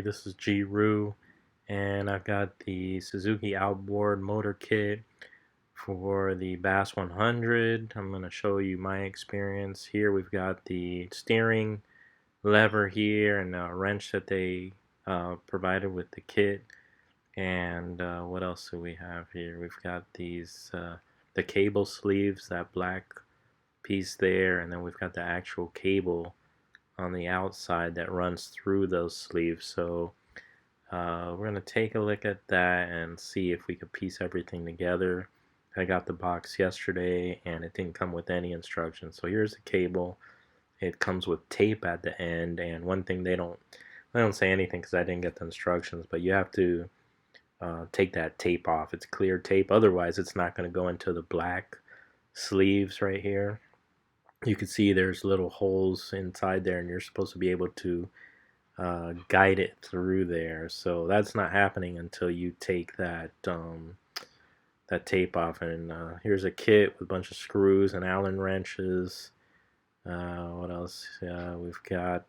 This is G-Roo, and I've got the Suzuki outboard motor kit for the Bass 100. I'm going to show you my experience. Here we've got the steering lever here and a wrench that they provided with the kit. And what else do we have here? We've got the cable sleeves, that black piece there, and then we've got the actual cable on the outside that runs through those sleeves. So we're going to take a look at that and see if we could piece everything together. I got the box yesterday and it didn't come with any instructions. So here's the cable. It comes with tape at the end, and one thing they don't say anything because I didn't get the instructions, but you have to take that tape off. It's clear tape, otherwise it's not going to go into the black sleeves right here. You can see there's little holes inside there, and you're supposed to be able to guide it through there. So that's not happening until you take that tape off. And here's a kit with a bunch of screws and Allen wrenches. What else? We've got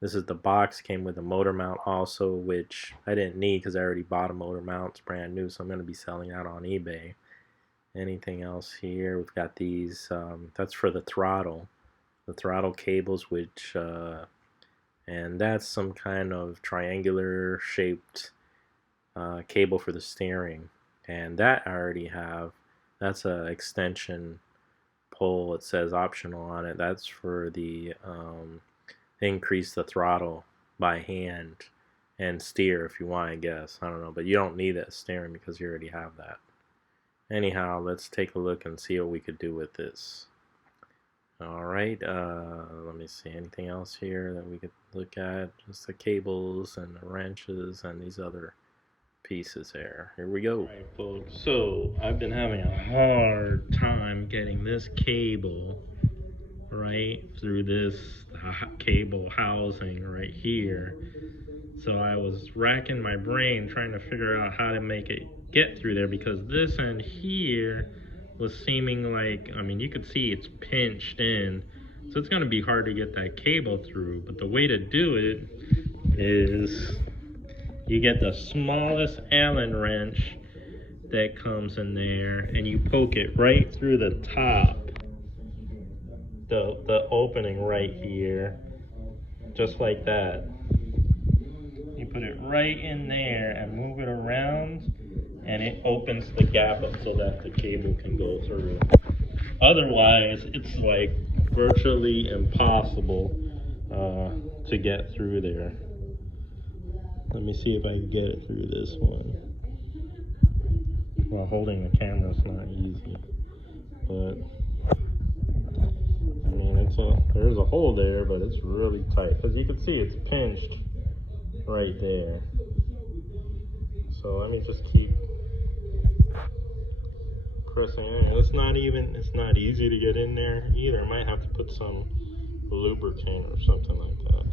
this is the box. Came with a motor mount also, which I didn't need because I already bought a motor mount. It's brand new, so I'm going to be selling that on eBay. Anything else here? We've got these. That's for the throttle cables, which and that's some kind of triangular shaped cable for the steering, and that I already have. That's a extension pole. It says optional on it. That's for the increase the throttle by hand and steer if you want, I guess. I don't know, but you don't need that steering because you already have that. Anyhow, let's take a look and see what we could do with this. Alright, let me see, anything else here that we could look at? Just the cables and the wrenches and these other pieces there. Here we go. Alright folks, so I've been having a hard time getting this cable right through this cable housing right here. So I was racking my brain trying to figure out how to make it get through there, because this end here was seeming like, I mean, you could see it's pinched in, so it's going to be hard to get that cable through. But the way to do it is you get the smallest Allen wrench that comes in there and you poke it right through the top, the opening right here, just like that. You put it right in there and move it around, and it opens the gap up so that the cable can go through. Otherwise, it's like virtually impossible to get through there. Let me see if I can get it through this one. While holding the camera is not easy, but I mean, there's a hole there, but it's really tight because you can see it's pinched right there. So let me just keep pressing in. It's not easy to get in there either. I might have to put some lubricant or something like that.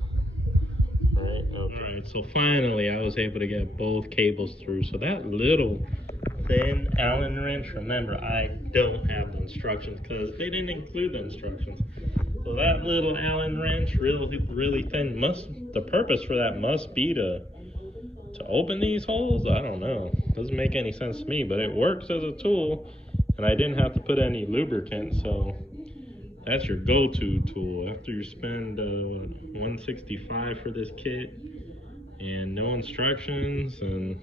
Alright, okay. Alright, so finally I was able to get both cables through. So that little thin Allen wrench, remember, I don't have the instructions because they didn't include the instructions. So that little Allen wrench, really thin, the purpose for that must be to open these holes. I don't know. Doesn't make any sense to me, but it works as a tool, and I didn't have to put any lubricant, so that's your go-to tool. After you spend $165 for this kit and no instructions, and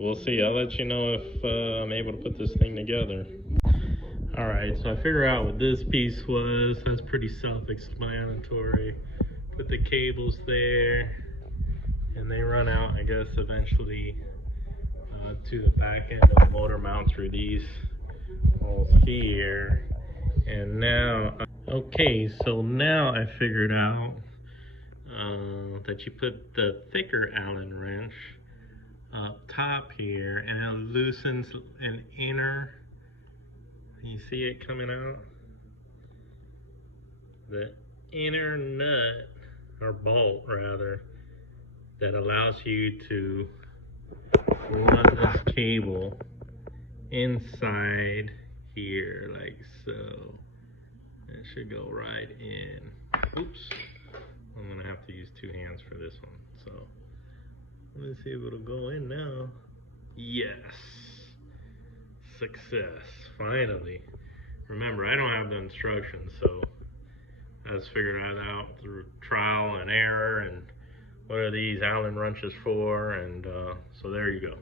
we'll see. I'll let you know if I'm able to put this thing together. Alright, so I figured out what this piece was. That's pretty self-explanatory. Put the cables there, and they run out, I guess, eventually to the back end of the motor mount through these holes here. And now, okay, so now I figured out that you put the thicker Allen wrench up top here, and it loosens an inner. You see it coming out? The inner nut, or bolt rather, that allows you to run this cable inside here, like so. It should go right in. Oops. I'm gonna have to use 2 hands for this one. So let's see if it'll go in now. Yes, success, finally. Remember, I don't have the instructions, so I was figuring that out through trial and error and what are these Allen wrenches for, and so there you go.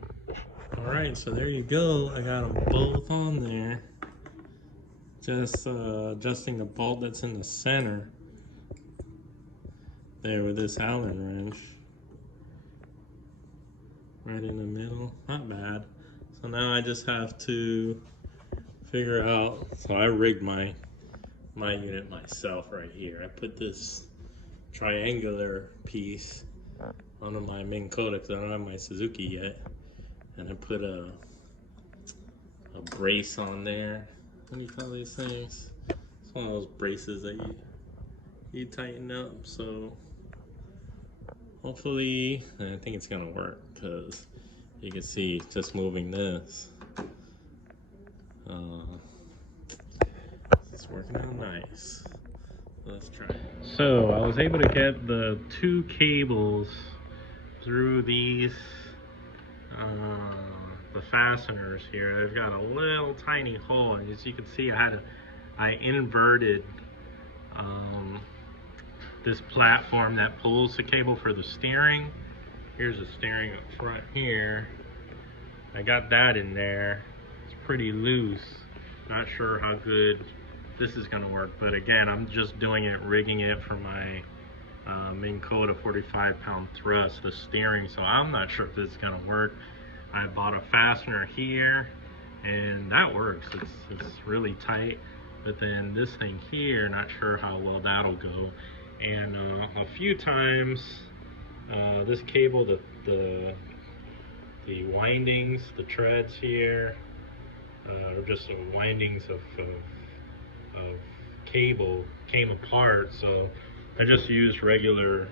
Alright, so there you go. I got them both on there. Just adjusting the bolt that's in the center there with this Allen wrench. Right in the middle, not bad. So now I just have to figure out, so I rigged my unit myself right here. I put this triangular piece onto my Minn Kota because I don't have my Suzuki yet. And I put a brace on there. What do you call these things? It's one of those braces that you tighten up. So hopefully, I think it's gonna work because you can see just moving this. It's working out nice. Let's try it. So I was able to get the 2 cables through these the fasteners here. They've got a little tiny hole, and as you can see, I inverted this platform that pulls the cable for the steering. Here's the steering up front here. I got that in there. It's pretty loose. Not sure how good this is going to work, but again, I'm just doing it, rigging it for my Minn Kota 45-pound thrust, the steering, so I'm not sure if this is going to work. I bought a fastener here, and that works. It's really tight, but then this thing here, not sure how well that'll go. And a few times, this cable, the windings, the treads here, or just the windings of cable came apart, so I just used regular,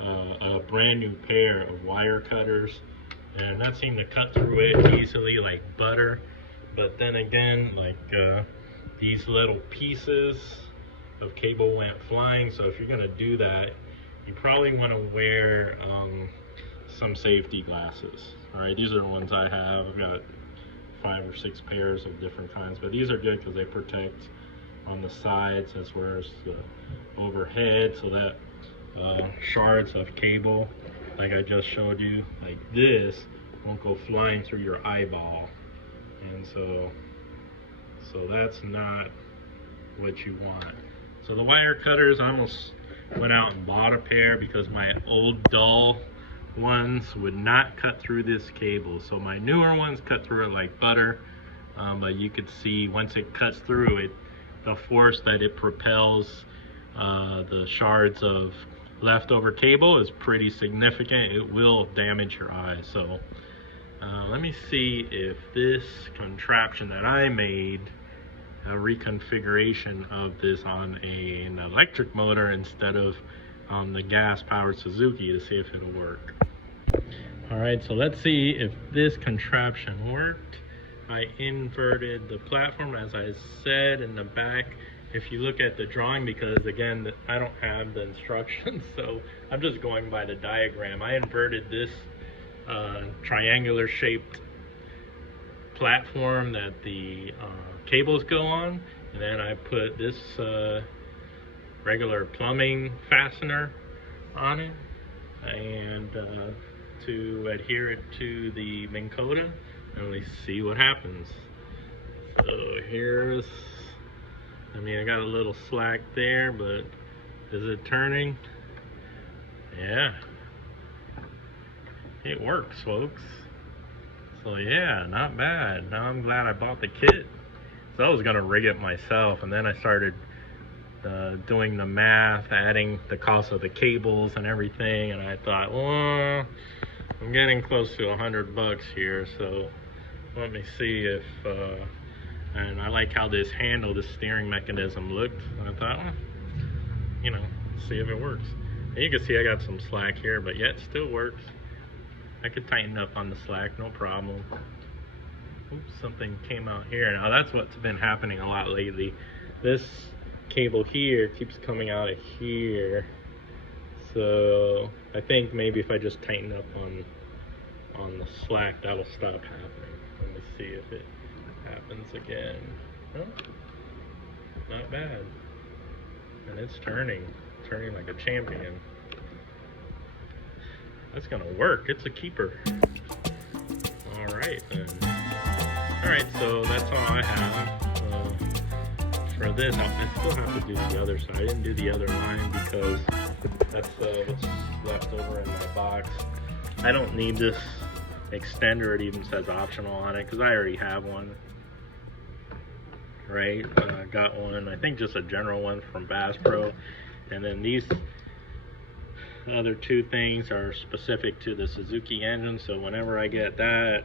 a brand new pair of wire cutters, and that seemed to cut through it easily like butter. But then again, like these little pieces of cable went flying, so if you're gonna do that, you probably want to wear some safety glasses. All right, these are the ones I have. I've got 5 or 6 pairs of different kinds, but these are good because they protect on the sides as well as the overhead, so that shards of cable, like I just showed you, like this, won't go flying through your eyeball. And so that's not what you want. So the wire cutters, I almost went out and bought a pair because my old dull ones would not cut through this cable. So my newer ones cut through it like butter, but you could see once it cuts through it, the force that it propels the shards of leftover cable is pretty significant. It will damage your eyes. So let me see if this contraption that I made, a reconfiguration of this on an electric motor instead of on the gas-powered Suzuki, to see if it'll work. Alright, so let's see if this contraption worked. I inverted the platform, as I said, in the back. If you look at the drawing, because again, I don't have the instructions, so I'm just going by the diagram. I inverted this triangular shaped platform that the cables go on, and then I put this regular plumbing fastener on it, and to adhere it to the Minn Kota, and we see what happens. So here's, I mean, I got a little slack there, but is it turning? Yeah, it works, folks. So yeah, not bad. Now I'm glad I bought the kit. So I was gonna rig it myself, and then I started doing the math, adding the cost of the cables and everything, and I thought, well, I'm getting close to $100 here, so let me see if, and I like how this handle, this steering mechanism looked. I thought, well, you know, see if it works. And you can see I got some slack here, but yet still works. I could tighten up on the slack, no problem. Oops, something came out here. Now that's what's been happening a lot lately. This cable here keeps coming out of here. So I think maybe if I just tighten up on the slack, that'll stop happening. Let me see if it happens again. Oh, not bad. And it's turning like a champion. That's gonna work. It's a keeper. All right then. All right, so that's all I have. For this, I still have to do the other side. I didn't do the other line because that's what's left over in my box. I don't need this extender. It even says optional on it because I already have one. Right, I got one. I think just a general one from Bass Pro, and then these other two things are specific to the Suzuki engine. So whenever I get that,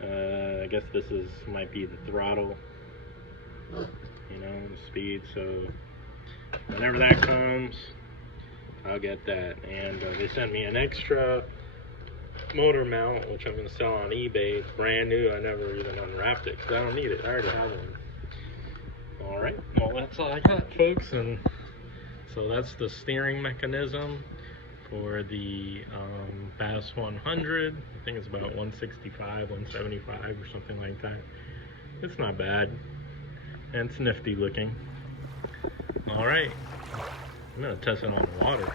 I guess this might be the throttle, you know, the speed. So whenever that comes, I'll get that. And they sent me an extra motor mount, which I'm going to sell on eBay. It's brand new. I never even unwrapped it because I don't need it. I already have one. All right, well, that's all I got, folks. And so that's the steering mechanism for the Bass 100. I think it's about 165, 175 or something like that. It's not bad, and it's nifty looking. All right, I'm gonna test it on the water.